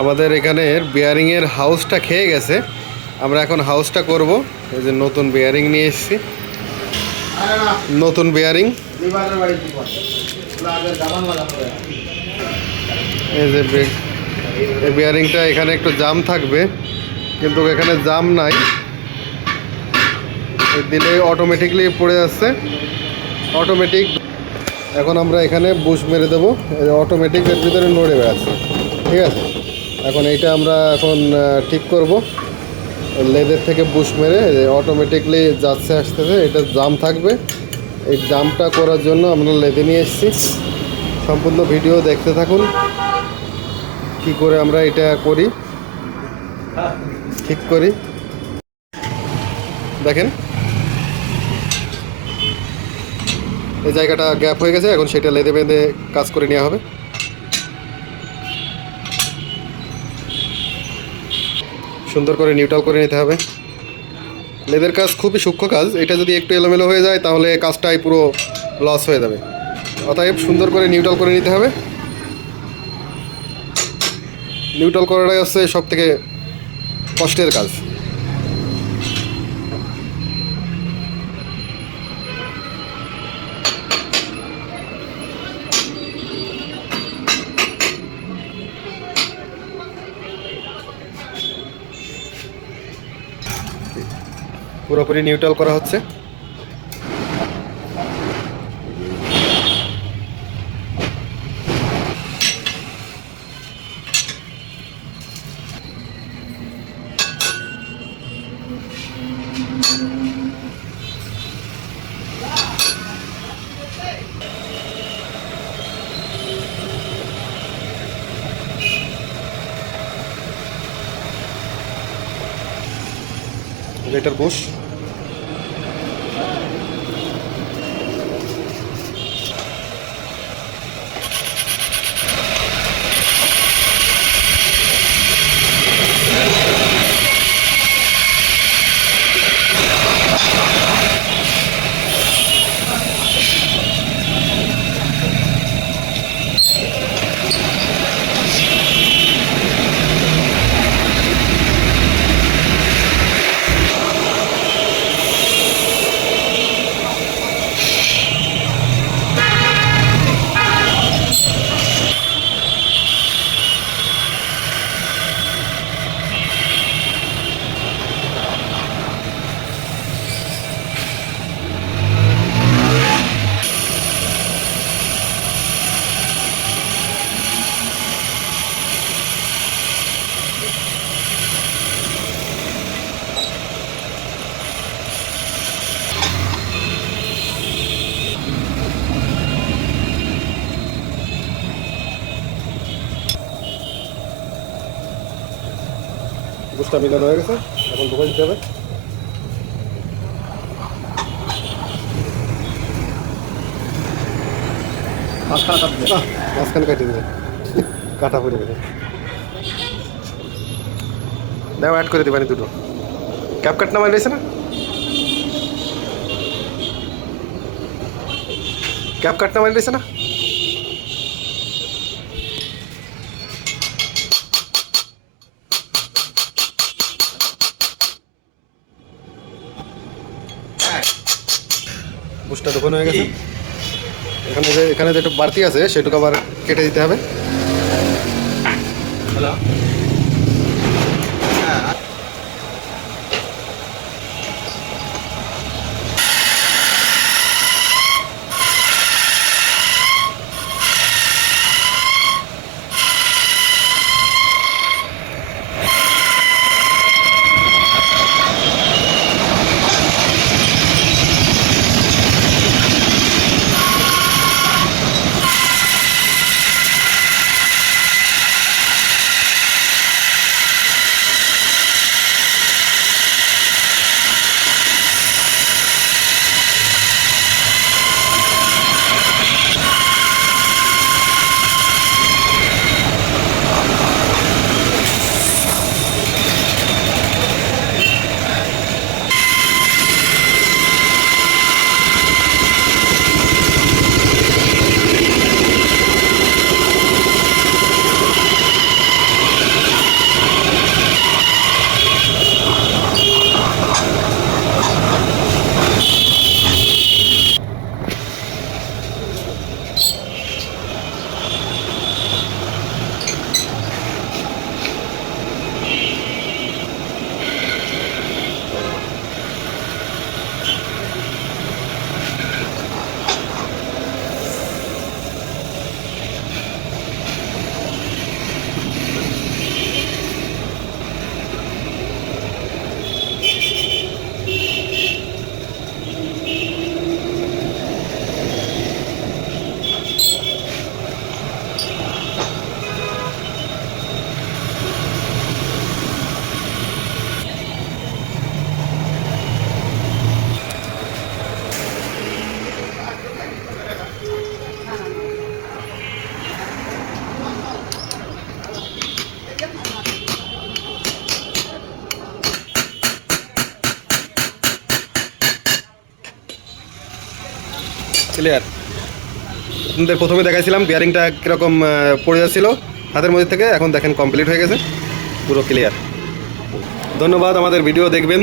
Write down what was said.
আমাদের এখানের বিয়ারিংয়ের হাউসটা খেয়ে গেছে। আমরা এখন হাউসটা করব। এই যে নতুন বিয়ারিং নিয়ে এসেছি, নতুন বিয়ারিং। এই যে এই বিয়ারিংটা এখানে একটু জাম থাকবে, কিন্তু এখানে জাম নাই, দিলে অটোমেটিকলি পড়ে যাচ্ছে। অটোমেটিক। এখন আমরা এখানে বুশ মেরে দেবো, অটোমেটিক এর ভিতরে নড়ে বেড়াচ্ছে। ঠিক আছে, এখন এইটা আমরা এখন ঠিক করব। লেদের থেকে বুশ মেরে অটোমেটিকলি যাচ্ছে আসতেছে, এটা জাম থাকবে। এই জামটা করার জন্য আমরা লেদে নিয়ে এসেছি। সম্পূর্ণ ভিডিও দেখতে থাকুন কি করে আমরা এটা করি, ঠিক করি। দেখেন এই জায়গাটা গ্যাপ হয়ে গেছে, এখন সেটা লেদে বেঁধে কাজ করে নেওয়া হবে। সুন্দর করে নিউট্রাল করে নিতে হবে। লেদের কাজ খুবই সূক্ষ্ম কাজ, এটা যদি একটু এলোমেলো হয়ে যায় তাহলে কাজটাই পুরো লস হয়ে যাবে। অতএব সুন্দর করে নিউট্রাল করে নিতে হবে। নিউট্রাল করাটাই হচ্ছে সব থেকে কষ্টের কাজ। পুরোপুরি নিউট্রাল করা হচ্ছে। এটার বুশ। বুশটা মিলানো হয়ে গেছে, এখন ঢুকে দিতে হবে। মাঝখানে কাটিয়ে দেবে, কাটা পড়ে গেছে। দাও অ্যাড করে দেবেন দুটো। ক্যাপ কাট নামাই রয়েছে না, ক্যাপ কাট নামাই রয়েছে না। বুশটা ঢোকানো হয়ে গেছে। এখানে যেটুকু বাড়তি আছে সেটুকু আবার কেটে দিতে হবে। ক্লিয়ার। আপনাদের প্রথমে দেখাইছিলাম বিয়ারিংটা কীরকম পড়ে যাচ্ছিলো হাতের মধ্যে থেকে, এখন দেখেন কমপ্লিট হয়ে গেছে, পুরো ক্লিয়ার। ধন্যবাদ, আমাদের ভিডিও দেখবেন।